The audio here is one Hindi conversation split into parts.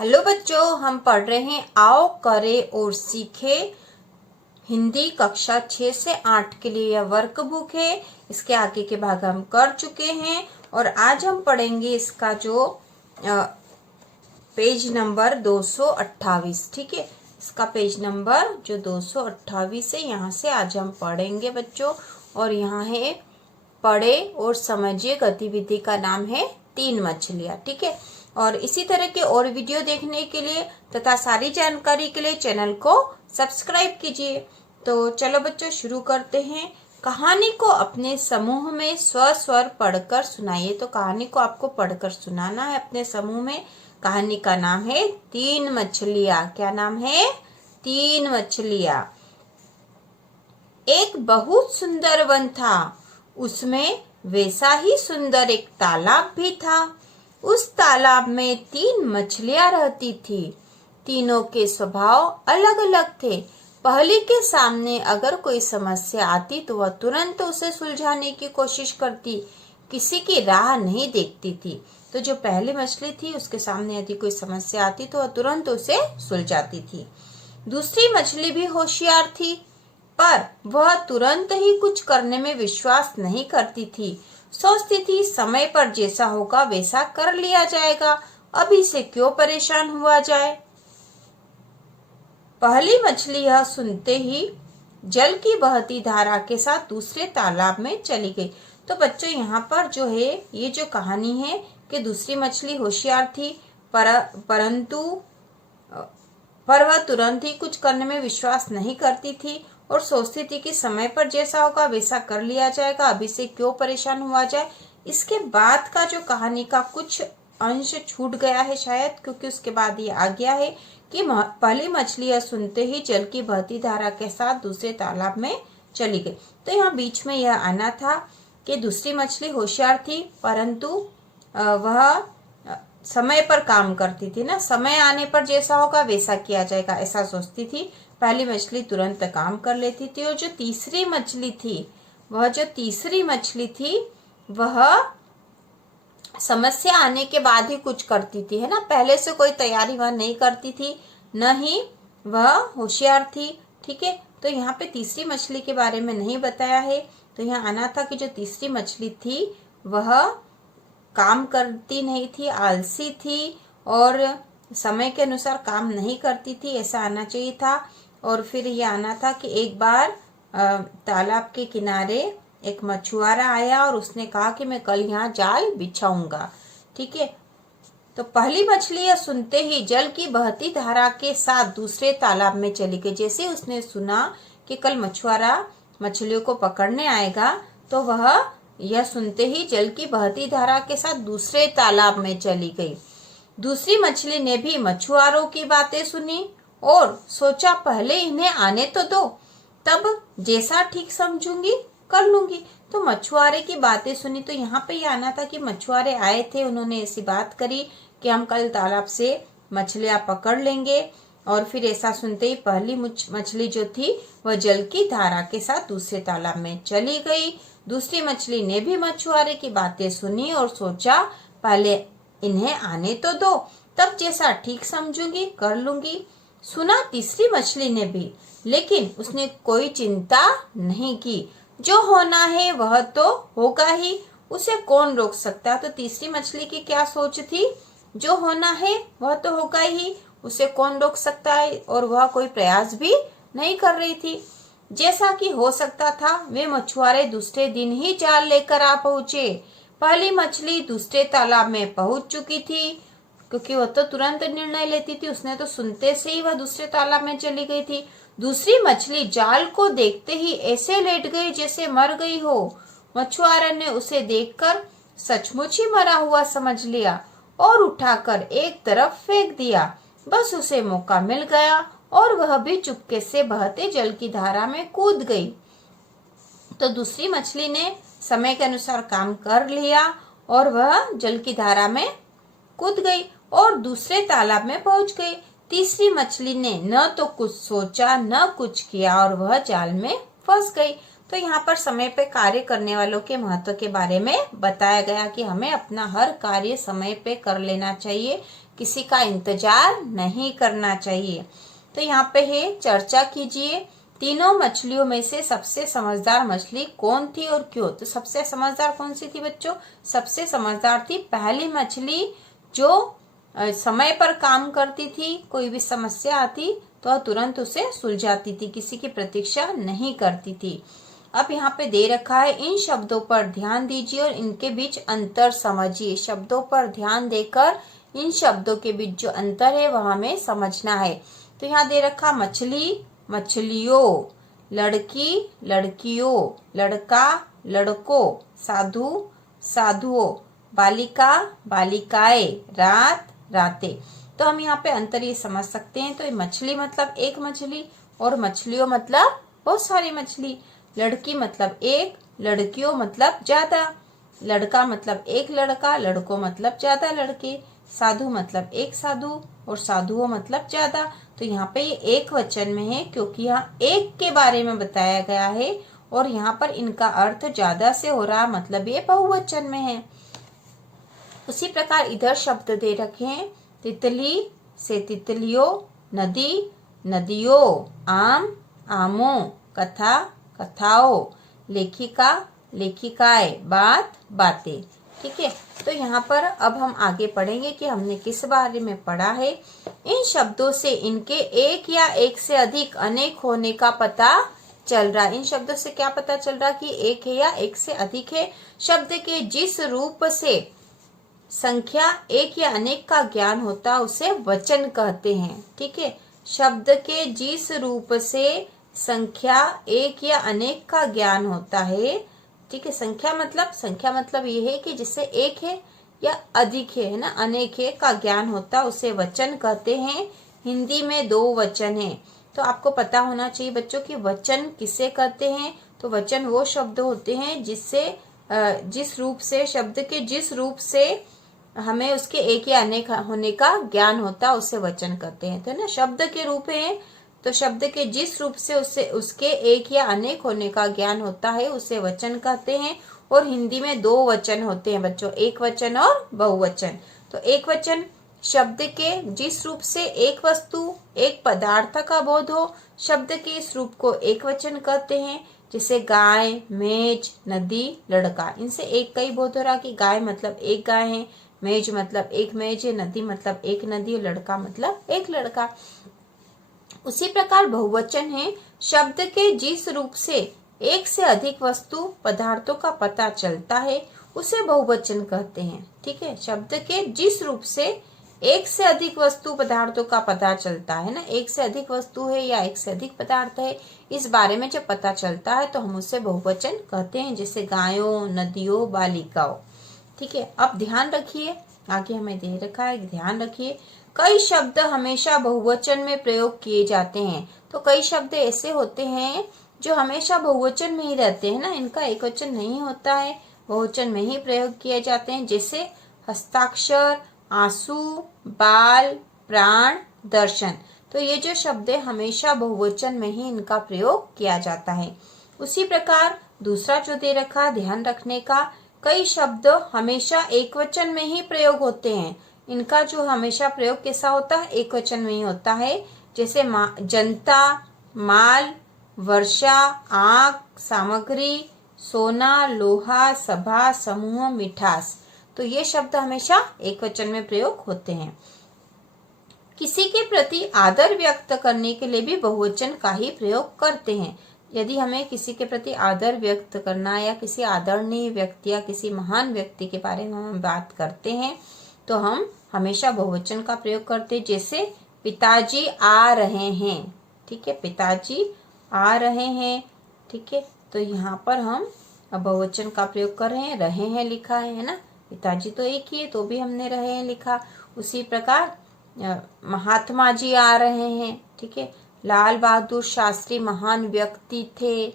हेलो बच्चों, हम पढ़ रहे हैं आओ करे और सीखे हिंदी कक्षा 6 से 8 के लिए। यह वर्कबुक है। इसके आगे के भाग हम कर चुके हैं और आज हम पढ़ेंगे इसका जो पेज नंबर 228। ठीक है, इसका पेज नंबर जो 228 है, यहाँ से आज हम पढ़ेंगे बच्चों। और यहाँ है पढ़े और समझिए गतिविधि का नाम है 3 मछलियाँ। ठीक है, और इसी तरह के और वीडियो देखने के लिए तथा सारी जानकारी के लिए चैनल को सब्सक्राइब कीजिए। तो चलो बच्चों शुरू करते हैं। कहानी को अपने समूह में स्वर पढ़कर सुनाइए। तो कहानी को आपको पढ़कर सुनाना है अपने समूह में। कहानी का नाम है 3 मछलियाँ। क्या नाम है? 3 मछलियाँ। एक बहुत सुंदर वन था, उसमें वैसा ही सुंदर एक तालाब भी था। उस तालाब में 3 मछलियां रहती थी। तीनों के स्वभाव अलग अलग थे। पहली के सामने अगर कोई समस्या आती तो वह तुरंत उसे सुलझाने की कोशिश करती, किसी की राह नहीं देखती थी। तो जो पहली मछली थी, उसके सामने यदि कोई समस्या आती तो वह तुरंत उसे सुलझाती थी। दूसरी मछली भी होशियार थी, पर वह तुरंत ही कुछ करने में विश्वास नहीं करती थी। सोचती थी समय पर जैसा होगा वैसा कर लिया जाएगा, अभी से क्यों परेशान हुआ जाए। पहली मछली यह सुनते ही जल की बहती धारा के साथ दूसरे तालाब में चली गई। तो बच्चों यहाँ पर जो है, ये जो कहानी है कि दूसरी मछली होशियार थी, परंतु वह तुरंत ही कुछ करने में विश्वास नहीं करती थी और सोचती थी कि समय पर जैसा होगा वैसा कर लिया जाएगा, अभी से क्यों परेशान हुआ जाए। इसके बाद का जो कहानी का कुछ अंश छूट गया है शायद, क्योंकि उसके बाद ये आ गया है कि पहली मछली सुनते ही जल की बहती धारा के साथ दूसरे तालाब में चली गई। तो यहाँ बीच में यह आना था कि दूसरी मछली होशियार थी, परंतु वह समय पर काम करती थी ना, समय आने पर जैसा होगा वैसा किया जाएगा, ऐसा सोचती थी। पहली मछली तुरंत काम कर लेती थी। और जो तीसरी मछली थी वह समस्या आने के बाद ही कुछ करती थी, है ना। पहले से कोई तैयारी वह नहीं करती थी, न ही वह होशियार थी। ठीक है, तो यहाँ पे तीसरी मछली के बारे में नहीं बताया है। तो यहाँ आना था कि जो तीसरी मछली थी वह काम करती नहीं थी, आलसी थी और समय के अनुसार काम नहीं करती थी, ऐसा आना चाहिए था। और फिर ये आना था कि एक बार तालाब के किनारे एक मछुआरा आया और उसने कहा कि मैं कल यहाँ जाल बिछाऊंगा। ठीक है, तो पहली मछली यह सुनते ही जल की बहती धारा के साथ दूसरे तालाब में चली गई। जैसे उसने सुना कि कल मछुआरा मछलियों को पकड़ने आएगा, तो वह यह सुनते ही जल की बहती धारा के साथ दूसरे तालाब में चली गई। दूसरी मछली ने भी मछुआरों की बातें सुनी और सोचा पहले इन्हें आने तो दो, तब जैसा ठीक समझूंगी कर लूंगी। तो मछुआरे की बातें सुनी। तो यहाँ पे ये आना था कि मछुआरे आए थे, उन्होंने ऐसी बात करी कि हम कल तालाब से मछलियां पकड़ लेंगे। और फिर ऐसा सुनते ही पहली मछली जो थी वह जल की धारा के साथ दूसरे तालाब में चली गई। दूसरी मछली ने भी मछुआरे की बातें सुनी और सोचा पहले इन्हें आने तो दो, तब जैसा ठीक समझूंगी कर लूंगी। सुना तीसरी मछली ने भी, लेकिन उसने कोई चिंता नहीं की। जो होना है वह तो होगा ही, उसे कौन रोक सकता। तो तीसरी मछली की क्या सोच थी? जो होना है वह तो होगा ही, उसे कौन रोक सकता है। और वह कोई प्रयास भी नहीं कर रही थी। जैसा कि हो सकता था, वे मछुआरे दूसरे दिन ही जाल लेकर आ पहुंचे। पहली मछली दूसरे तालाब में पहुंच चुकी थी, क्योंकि वह तो तुरंत निर्णय लेती थी, उसने तो सुनते से ही वह दूसरे तालाब में चली गई थी। दूसरी मछली जाल को देखते ही ऐसे लेट गई जैसे मर गई हो। मछुआरे ने उसे देखकर सचमुच ही मरा हुआ समझ लिया और उठाकर एक तरफ फेंक दिया। बस उसे मौका मिल गया और वह भी चुपके से बहते जल की धारा में कूद गई। तो दूसरी मछली ने समय के अनुसार काम कर लिया और वह जल की धारा में कूद गई और दूसरे तालाब में पहुंच गई। तीसरी मछली ने न तो कुछ सोचा न कुछ किया और वह जाल में फंस गई। तो यहाँ पर समय पे कार्य करने वालों के महत्व के बारे में बताया गया कि हमें अपना हर कार्य समय पे कर लेना चाहिए, किसी का इंतजार नहीं करना चाहिए। तो यहाँ पे है चर्चा कीजिए, तीनों मछलियों में से सबसे समझदार मछली कौन थी और क्यों। तो सबसे समझदार कौन सी थी बच्चों? सबसे समझदार थी पहली मछली, जो समय पर काम करती थी। कोई भी समस्या आती तो तुरंत उसे सुलझाती थी, किसी की प्रतीक्षा नहीं करती थी। अब यहाँ पे दे रखा है, इन शब्दों पर ध्यान दीजिए और इनके बीच अंतर समझिए। शब्दों पर ध्यान देकर इन शब्दों के बीच जो अंतर है वह हमें समझना है। तो यहाँ दे रखा मछली मछलियों, लड़की लड़कियों, लड़का लड़कों, साधु साधुओं, बालिका बालिकाएं, रात रातें। तो हम यहाँ पे अंतर ये समझ सकते हैं। तो ये मछली मतलब एक मछली और मछलियों मतलब बहुत सारी मछली। लड़की मतलब एक, लड़कियों मतलब ज्यादा, लड़का मतलब एक लड़का, लड़कों मतलब ज्यादा लड़के, साधु मतलब एक साधु और साधुओं मतलब ज्यादा। तो यहाँ पे ये एक वचन में है क्योंकि यहाँ एक के बारे में बताया गया है और यहाँ पर इनका अर्थ ज्यादा से हो रहा, मतलब ये बहुवचन में है। उसी प्रकार इधर शब्द दे रखे हैं, तितली से तितलियों, नदी नदियों, आम आमों, कथा कथाओं, लेखिका लेखिकाएं, बात बातें। ठीक है, तो यहाँ पर अब हम आगे पढ़ेंगे कि हमने किस बारे में पढ़ा है। इन शब्दों से इनके एक या एक से अधिक अनेक होने का पता चल रहा है। इन शब्दों से क्या पता चल रहा कि एक है या एक से अधिक है। शब्द के जिस रूप से संख्या एक या अनेक का ज्ञान होता है उसे वचन कहते हैं। ठीक है, शब्द के जिस रूप से संख्या एक या अनेक का ज्ञान होता है। ठीक है, संख्या मतलब ये है कि जिससे एक है या अधिक है ना, अनेक है का ज्ञान होता, उसे वचन कहते हैं। हिंदी में दो वचन है, तो आपको पता होना चाहिए बच्चों कि वचन किसे कहते हैं। तो वचन वो शब्द होते हैं जिससे जिस रूप से, शब्द के जिस रूप से हमें उसके एक या अनेक होने का ज्ञान होता, उसे वचन कहते हैं। तो ना शब्द के रूप है, तो शब्द के जिस रूप से उसके एक या अनेक होने का ज्ञान होता है उसे वचन कहते हैं। और हिंदी में दो वचन होते हैं बच्चों, एक वचन और बहुवचन। तो एक वचन शब्द के जिस रूप से एक वस्तु एक पदार्थ का बोध हो, शब्द के इस रूप को एक वचन कहते हैं। जैसे गाय, मेज, नदी, लड़का, इनसे एक का ही बोध हो रहा कि गाय मतलब एक गाय है, मेज मतलब एक मेज है, नदी मतलब एक नदी, लड़का मतलब एक लड़का। उसी प्रकार बहुवचन है, शब्द के जिस रूप से एक से अधिक वस्तु पदार्थों का पता चलता है उसे बहुवचन कहते हैं। ठीक है, शब्द के जिस रूप से एक से अधिक वस्तु पदार्थों का पता चलता है ना, एक से अधिक वस्तु है या एक से अधिक पदार्थ है, इस बारे में जब पता चलता है तो हम उसे बहुवचन कहते हैं। जैसे गायों, नदियों, बालिकाओं। ठीक है, अब ध्यान रखिए, आगे हमें दे रखा है, ध्यान रखिए, कई शब्द हमेशा बहुवचन में प्रयोग किए जाते हैं। तो कई शब्द ऐसे होते हैं जो हमेशा बहुवचन में ही रहते हैं ना, इनका एक वचन नहीं होता है, बहुवचन में ही प्रयोग किए जाते हैं। जैसे हस्ताक्षर, आंसू, बाल, प्राण, दर्शन। तो ये जो शब्द है हमेशा बहुवचन में ही इनका प्रयोग किया जाता है। उसी प्रकार दूसरा जो दे रखा ध्यान रखने का, कई शब्द हमेशा एक वचन में ही प्रयोग होते हैं। इनका जो हमेशा प्रयोग कैसा होता है, एक वचन में ही होता है। जैसे जनता, माल, वर्षा, आग, सामग्री, सोना, लोहा, सभा, समूह, मिठास। तो ये शब्द हमेशा एक वचन में प्रयोग होते हैं। किसी के प्रति आदर व्यक्त करने के लिए भी बहुवचन का ही प्रयोग करते हैं। यदि हमें किसी के प्रति आदर व्यक्त करना या किसी आदरणीय व्यक्ति या किसी महान व्यक्ति के बारे में हम बात करते हैं तो हम हमेशा बहुवचन का प्रयोग करते हैं। जैसे पिताजी आ रहे हैं। ठीक है, पिताजी आ रहे हैं। ठीक है, तो यहाँ पर हम बहुवचन का प्रयोग कर रहे हैं लिखा है ना, पिताजी तो एक ही है तो भी हमने रहे हैं लिखा। उसी प्रकार महात्मा जी आ रहे हैं। ठीक है, लाल बहादुर शास्त्री महान व्यक्ति थे।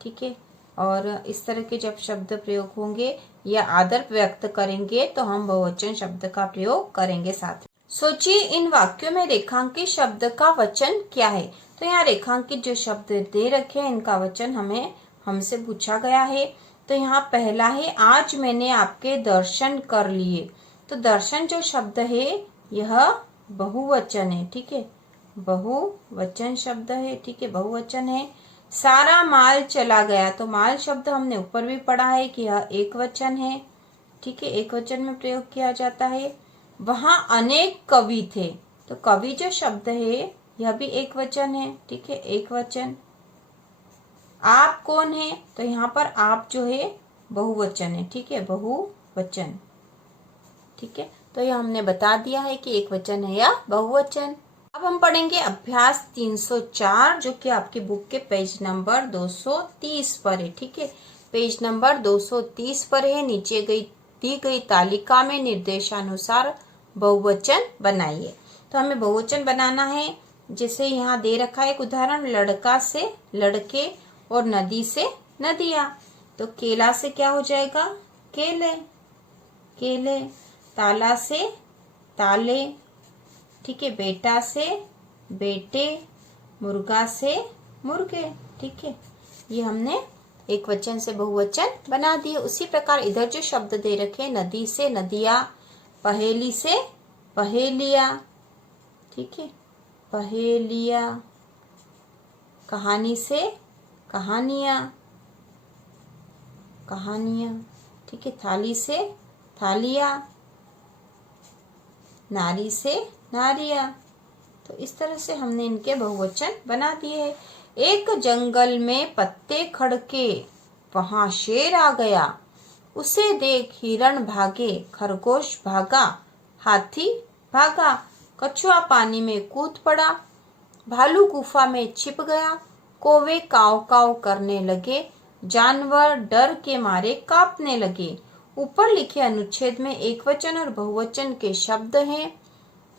ठीक है, और इस तरह के जब शब्द प्रयोग होंगे या आदर व्यक्त करेंगे तो हम बहुवचन शब्द का प्रयोग करेंगे। साथ सोचिए इन वाक्यों में रेखांकित शब्द का वचन क्या है। तो यहाँ रेखांकित जो शब्द दे रखे हैं इनका वचन हमसे पूछा गया है। तो यहाँ पहला है, आज मैंने आपके दर्शन कर लिए। तो दर्शन जो शब्द है यह बहुवचन है, ठीक है, बहुवचन शब्द है, ठीक है, बहुवचन है। सारा माल चला गया, तो माल शब्द हमने ऊपर भी पढ़ा है कि यह एक वचन है, ठीक है, एक वचन में प्रयोग किया जाता है। वहां अनेक कवि थे, तो कवि जो शब्द है यह भी एक वचन है, ठीक है, एक वचन। आप कौन है, तो यहाँ पर आप जो है बहुवचन है, ठीक है, बहुवचन, ठीक है। तो यह हमने बता दिया है कि एक वचन है या बहुवचन। अब हम पढ़ेंगे अभ्यास 304, जो कि आपकी बुक के पेज नंबर 230 पर है, ठीक है, पेज नंबर 230 पर है। नीचे दी गई तालिका में निर्देशानुसार बहुवचन बनाइए। तो हमें बहुवचन बनाना है। जैसे यहाँ दे रखा है एक उदाहरण, लड़का से लड़के और नदी से नदियां। तो केला से क्या हो जाएगा, केले, केले। ताला से ताले, ठीक है, बेटा से बेटे, मुर्गा से मुर्गे, ठीक है। ये हमने एक वचन से बहुवचन बना दिए। उसी प्रकार इधर जो शब्द दे रखे, नदी से नदिया, पहेली से पहेलिया, ठीक है, पहेलिया। कहानी से कहानियां, कहानियां, ठीक है। थाली से थालियां, नारी से नारिया। तो इस तरह से हमने इनके बहुवचन बना दिए हैं। एक जंगल में पत्ते खड़के, वहां शेर आ गया, उसे देख हिरण भागे, खरगोश भागा, हाथी भागा, कछुआ पानी में कूद पड़ा, भालू गुफा में छिप गया, कौवे काव काव करने लगे, जानवर डर के मारे कांपने लगे। ऊपर लिखे अनुच्छेद में एक वचन और बहुवचन के शब्द हैं।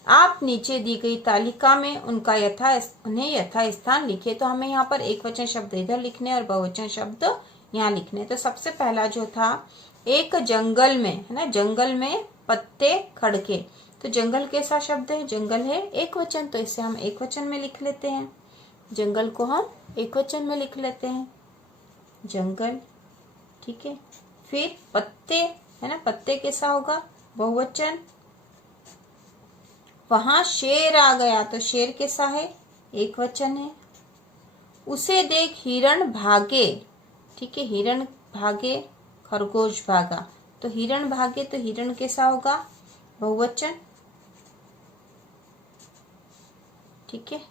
आप नीचे दी गई तालिका में उन्हें यथास्थान लिखे। तो हमें यहाँ पर एक वचन शब्द इधर लिखने और बहुवचन शब्द यहाँ लिखने। तो सबसे पहला जो था, एक जंगल में, है ना, जंगल में पत्ते खड़के। तो जंगल कैसा शब्द है, जंगल है एक वचन, तो इसे हम एक वचन में लिख लेते हैं। जंगल को हम एक वचन में लिख लेते हैं, जंगल, ठीक है। फिर पत्ते, है ना, पत्ते कैसा होगा, बहुवचन। वहां शेर आ गया, तो शेर कैसा है, एक वचन है। उसे देख हिरण भागे, ठीक है, हिरण भागे, खरगोश भागा। तो हिरण भागे, तो हिरण कैसा होगा, बहुवचन, ठीक है।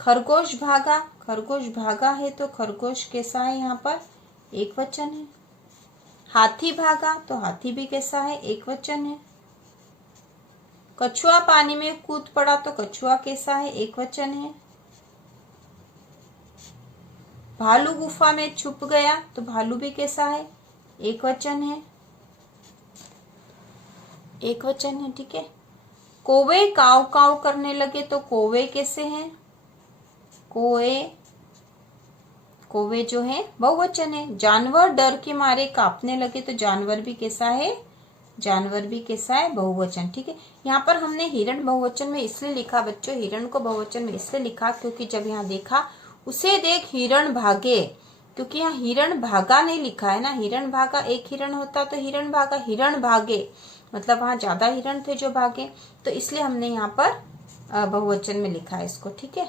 खरगोश भागा, खरगोश भागा है, तो खरगोश कैसा है, यहाँ पर एक वचन है। हाथी भागा, तो हाथी भी कैसा है, एक वचन है। कछुआ पानी में कूद पड़ा, तो कछुआ कैसा है, एक वचन है। भालू गुफा में छुप गया, तो भालू भी कैसा है, एक वचन है, एक वचन है, ठीक है। कौवे काव काव करने लगे, तो कौवे कैसे हैं, कौवे जो है बहुवचन है। जानवर डर के मारे कांपने लगे, तो जानवर भी कैसा है, जानवर भी कैसा है, बहुवचन, ठीक है। यहाँ पर हमने हिरण बहुवचन में इसलिए लिखा बच्चों, हिरण को बहुवचन में इसलिए लिखा क्योंकि जब यहाँ देखा, उसे देख हिरण भागे, क्योंकि यहाँ हिरण भागा नहीं लिखा है ना, हिरण भागा एक हिरण होता तो हिरण भागा, हिरण भागे मतलब वहां ज्यादा हिरण थे जो भागे, तो इसलिए हमने यहाँ पर बहुवचन में लिखा है इसको, ठीक है।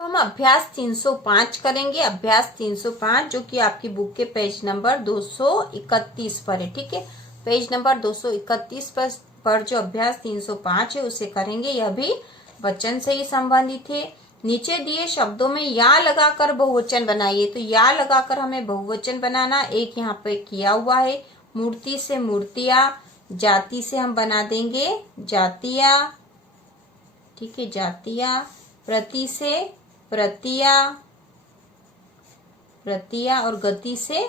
तो हम अभ्यास 305 करेंगे। अभ्यास 305 जो कि आपकी बुक के पेज नंबर 231 पर है, ठीक है। पेज नंबर 231 पर जो अभ्यास 305 है उसे करेंगे। यह भी वचन से ही संबंधित है। नीचे दिए शब्दों में या लगाकर बहुवचन बनाइए। तो या लगाकर हमें बहुवचन बनाना, एक यहाँ पे किया हुआ है। मूर्ति से मूर्तियां, जाति से हम बना देंगे जातियां, ठीक है, जातियां। प्रति से प्रतिया, प्रतिया, और गति से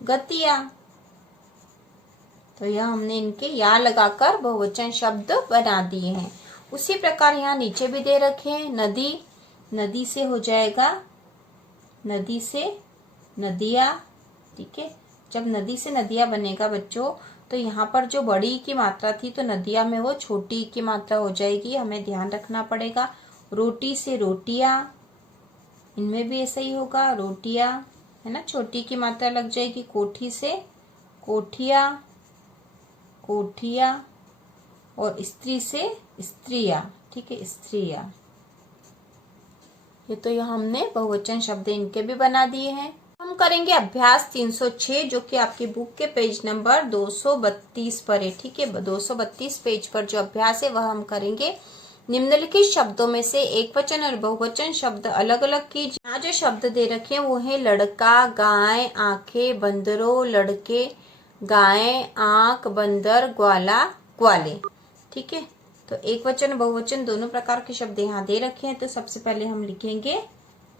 गतिया। तो यह हमने इनके या लगाकर बहुवचन शब्द बना दिए हैं। उसी प्रकार यहाँ नीचे भी दे रखे हैं। नदी, नदी से हो जाएगा नदी से नदिया, ठीक है। जब नदी से नदिया बनेगा बच्चों, तो यहाँ पर जो बड़ी की मात्रा थी तो नदिया में वो छोटी की मात्रा हो जाएगी, हमें ध्यान रखना पड़ेगा। रोटी से रोटियां, इनमें भी ऐसा ही होगा, रोटियां, है ना, छोटी की मात्रा लग जाएगी। कोठी से कोठिया, कोठिया, और स्त्री से स्त्रिया, ठीक है, स्त्रिया। ये तो यहाँ हमने बहुवचन शब्द इनके भी बना दिए हैं। हम करेंगे अभ्यास 306 जो कि आपकी बुक के पेज नंबर 232 पर है, ठीक है। 232 पेज पर जो अभ्यास है वह हम करेंगे। निम्नलिखित शब्दों में से एक वचन और बहुवचन शब्द अलग अलग कीजिए। यहाँ जो शब्द दे रखे हैं वो है लड़का, गाय, आंखें, बंदरों, लड़के, गाय, आंख, बंदर, ग्वाला, ग्वाले, ठीक है। तो एक वचन बहुवचन दोनों प्रकार के शब्द यहाँ दे रखे हैं। तो सबसे पहले हम लिखेंगे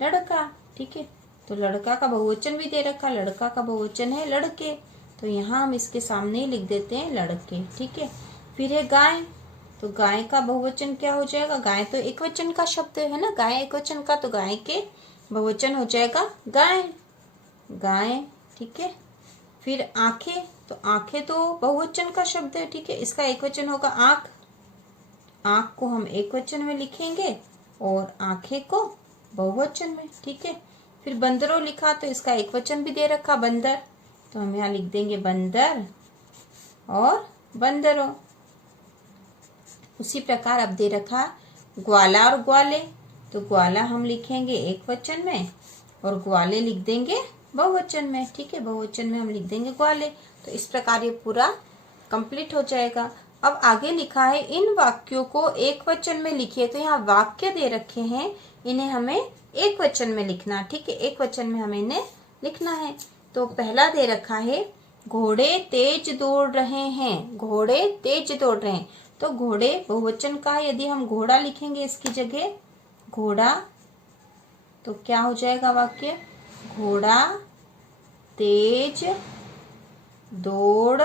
लड़का, ठीक है। तो लड़का का बहुवचन भी दे रखा, लड़का का बहुवचन है लड़के, तो यहाँ हम इसके सामने ही लिख देते हैं लड़के, ठीक है। फिर है गाय, तो गाय का बहुवचन क्या हो जाएगा? गाय तो एक वचन का शब्द है ना, गाय एक वचन का, तो गाय के बहुवचन हो जाएगा गाय, गाय, ठीक है। फिर आंखें, तो आंखें तो बहुवचन का शब्द है, ठीक है, इसका एक वचन होगा आंख, आंख को हम एक वचन में लिखेंगे और आंखें को बहुवचन में, ठीक है। फिर बंदरों लिखा तो इसका एक वचन भी दे रखा बंदर, तो हम यहाँ लिख देंगे बंदर और बंदरों। उसी प्रकार अब दे रखा ग्वाला और ग्वाले, तो ग्वाला हम लिखेंगे एक वचन में और ग्वाले लिख देंगे बहुवचन में, ठीक है, बहुवचन में हम लिख देंगे ग्वाले। तो इस प्रकार ये पूरा कंप्लीट हो जाएगा। अब आगे लिखा है इन वाक्यों को एक वचन में लिखिए, तो यहाँ वाक्य दे रखे हैं, इन्हें हमें एक वचन में लिखना, ठीक है, एक वचन में हमें इन्हें लिखना है। तो पहला दे रखा है घोड़े तेज दौड़ रहे हैं, घोड़े तेज दौड़ रहे हैं, तो घोड़े बहुवचन का है, यदि हम घोड़ा लिखेंगे इसकी जगह घोड़ा, तो क्या हो जाएगा वाक्य? घोड़ा तेज दौड़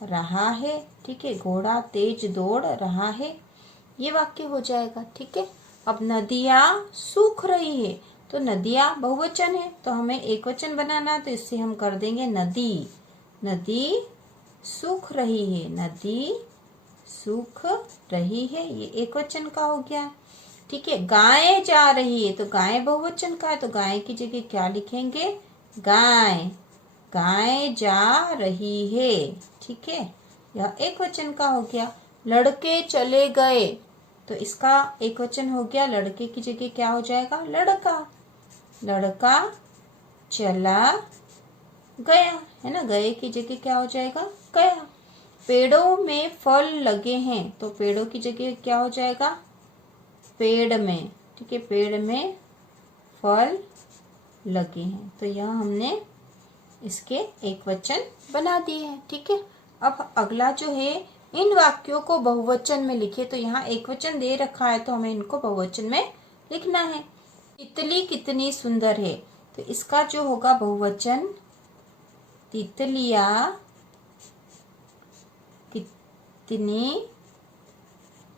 रहा है, ठीक है, घोड़ा तेज दौड़ रहा है, ये वाक्य हो जाएगा, ठीक है। अब नदियाँ सूख रही है, तो नदियाँ बहुवचन है, तो हमें एक वचन बनाना, तो इससे हम कर देंगे नदी, नदी सूख रही है, नदी सूख रही है, ये एक वचन का हो गया, ठीक है। गाय जा रही है, तो गाय बहुवचन का है, तो गाय की जगह क्या लिखेंगे? गाय, गाय जा रही है, ठीक है, यह एक वचन का हो गया। लड़के चले गए, तो इसका एक वचन हो गया, लड़के की जगह क्या हो जाएगा? लड़का, लड़का चला गया, है ना, गए की जगह क्या हो जाएगा? गया। पेड़ों में फल लगे हैं, तो पेड़ों की जगह क्या हो जाएगा? पेड़ में, ठीक है, पेड़ में फल लगे हैं, तो यह हमने इसके एक वचन बना दिए हैं, ठीक है। अब अगला जो है इन वाक्यों को बहुवचन में लिखे, तो यहाँ एक वचन दे रखा है, तो हमें इनको बहुवचन में लिखना है। तितली कितनी सुंदर है, तो इसका जो होगा बहुवचन तितलियाँ कितनी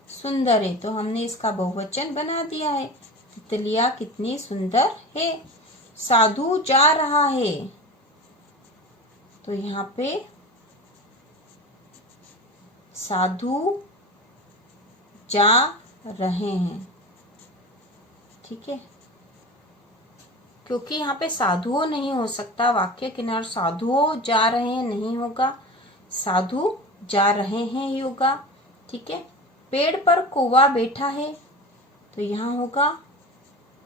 सुंदर है, तो हमने इसका बहुवचन बना दिया है, तितलियाँ कितनी सुंदर है। साधु जा रहा है, तो यहाँ पे साधु जा रहे हैं, ठीक है, क्योंकि यहाँ पे साधुओं नहीं हो सकता, वाक्य किनार साधुओं जा रहे हैं नहीं होगा, साधु जा रहे हैं ही होगा, ठीक है। पेड़ पर कौवा बैठा है, तो यहाँ होगा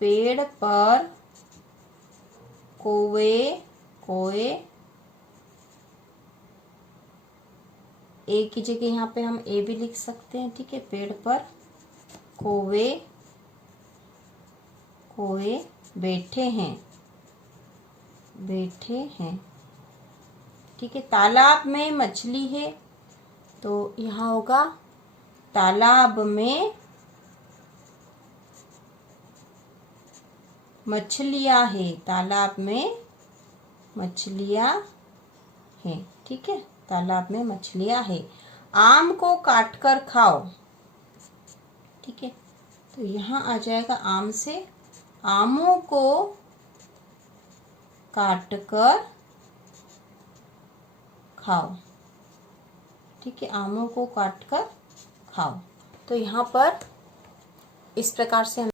पेड़ पर कौवे, कोए, ए की जगह यहाँ पे हम ए भी लिख सकते हैं, ठीक है, पेड़ पर कौवे, कोए बैठे हैं, बैठे हैं, ठीक है। तालाब में मछली है, तो यहाँ होगा तालाब में मछलियाँ है, तालाब में मछलियाँ हैं, ठीक है, तालाब में मछलियाँ है। आम को काट कर खाओ, ठीक है, तो यहाँ आ जाएगा आम से आमों को काट कर खाओ, ठीक है, आमों को काट कर खाओ। तो यहाँ पर इस प्रकार से